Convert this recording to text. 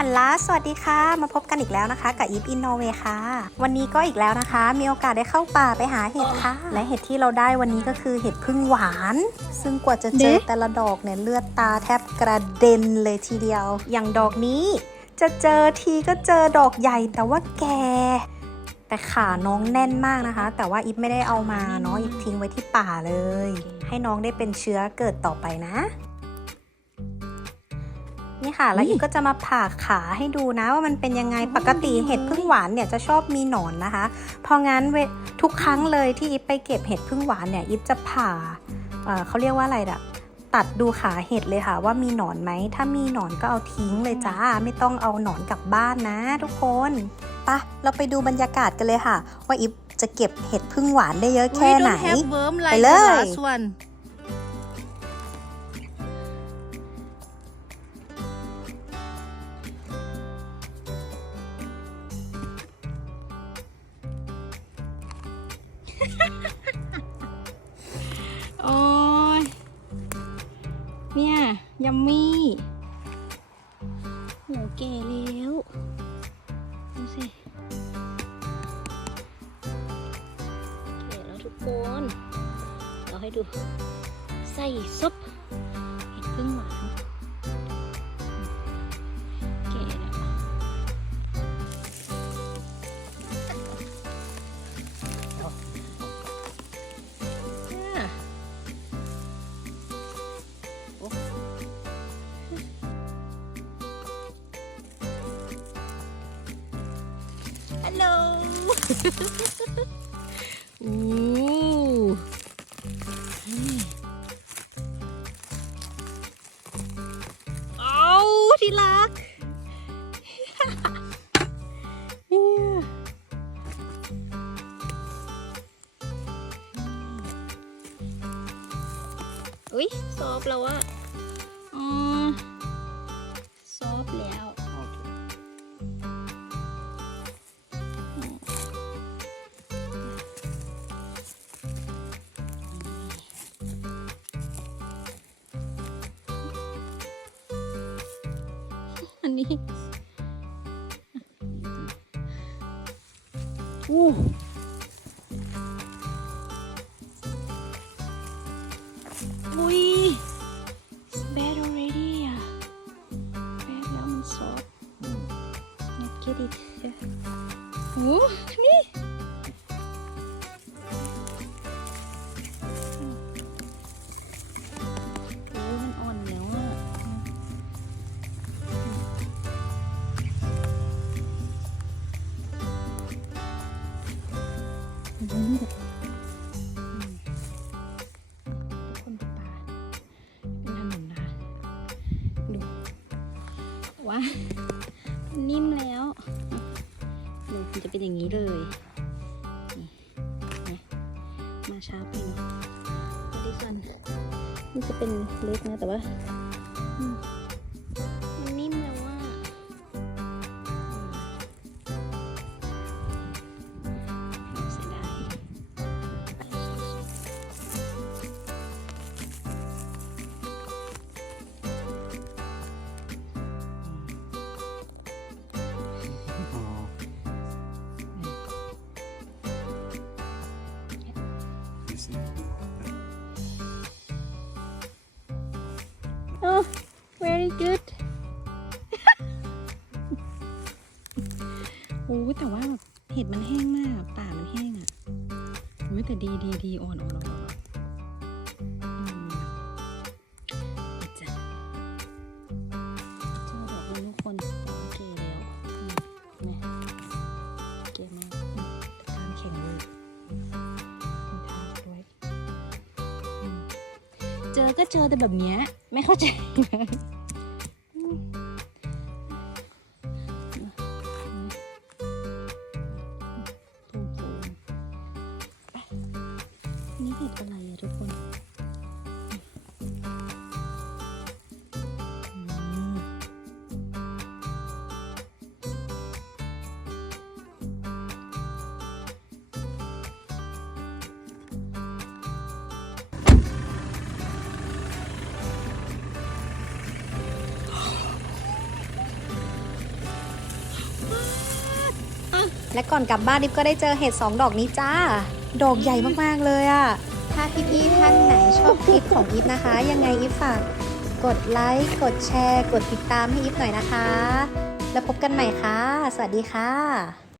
ฮัลโหลสวัสดีค่ะ มาพบกันอีกแล้วนะคะ กับอีฟอินโนเวค่ะ วันนี้ก็อีกแล้วนะคะ มีโอกาสได้เข้าป่าไปหาเห็ดค่ะ และเห็ดที่เราได้วันนี้ก็คือเห็ดพึ่งหวาน ซึ่งกว่าจะเจอแต่ละดอกเนี่ยเลือดตาแทบกระเด็นเลยทีเดียว อย่างดอกนี้ จะเจอทีก็เจอดอกใหญ่แต่ว่าแก แต่ขาน้องแน่นมากนะคะ แต่ว่าอีฟไม่ได้เอามาเนาะอีฟทิ้งไว้ที่ป่าเลย ให้น้องได้เป็นเชื้อเกิดต่อไปนะ นี่ค่ะ แล้วอุ๊ยอีฟก็จะมาผ่าขาให้ดูนะว่ามันเป็นยังไงปกติเห็ดพึ่งหวานเนี่ยจะชอบมีหนอนนะคะ เพราะงั้นเวทุกครั้งเลยที่อีฟไปเก็บเห็ดพึ่งหวานเนี่ยอีฟจะผ่าเอ่อเขาเรียกว่าอะไรอะตัดดูขาเห็ดเลยค่ะ ว่ามีหนอนไหม ถ้ามีหนอนก็เอาทิ้งเลยจ้า ไม่ต้องเอาหนอนกลับบ้านนะทุกคนปะเราไปดูบรรยากาศกันเลยค่ะ ว่าอีฟจะเก็บเห็ดพึ่งหวานได้เยอะแค่ไหน We don't have worm like ไปเลย ยัมมี่หนูแก่แล้วดูสิแก่แล้วทุกคนเราให้ดู ใส่ซุปเห็ดพึ่งหวาน ฮัลโหลอู้เอาที่รักอุ้ยซอฟแล้วอะ นนี้อู้อุ้ย it's bad already อะ bad แล้วมันซอฟ not get it อู้นี่ ว่านิ่มแล้วดูมันจะเป็นอย่างนี้เลยนี่นะมาช้าไปหน่อยดิฉันนี่จะเป็นเล็กนะแต่ว่า very good โอ้แต่ว่าเห็ดมันแห้งมาก ป่ามันแห้งอะโอ้แต่ดีดีดีอ่อนอ่อนอ่อนอ่อนอืมนี่จ้ะเจอดอกมันทุกคนแต่ว่าเกแล้วอืมเห็นไหมเกมากอืมแต่การแข็งเลยมีทางด้วยอืมเจอก็เจอแต่แบบเนี้ย ไม่เข้าใจเลย ห็ดอะไรอะทุกคนและก่อนกลับบ้านดิฟก็ได้เจอเห็ดสองดอกนี้จ้า ดอกใหญ่มาก ๆ เลยอะ่ะ ถ้าพี่ๆท่านไหนชอบคลิปของอีฟนะคะ ยังไงอีฟฝากกดไลค์ กดแชร์ กดติดตามให้อีฟหน่อยนะคะ แล้วพบกันใหม่ค่ะ สวัสดีค่ะ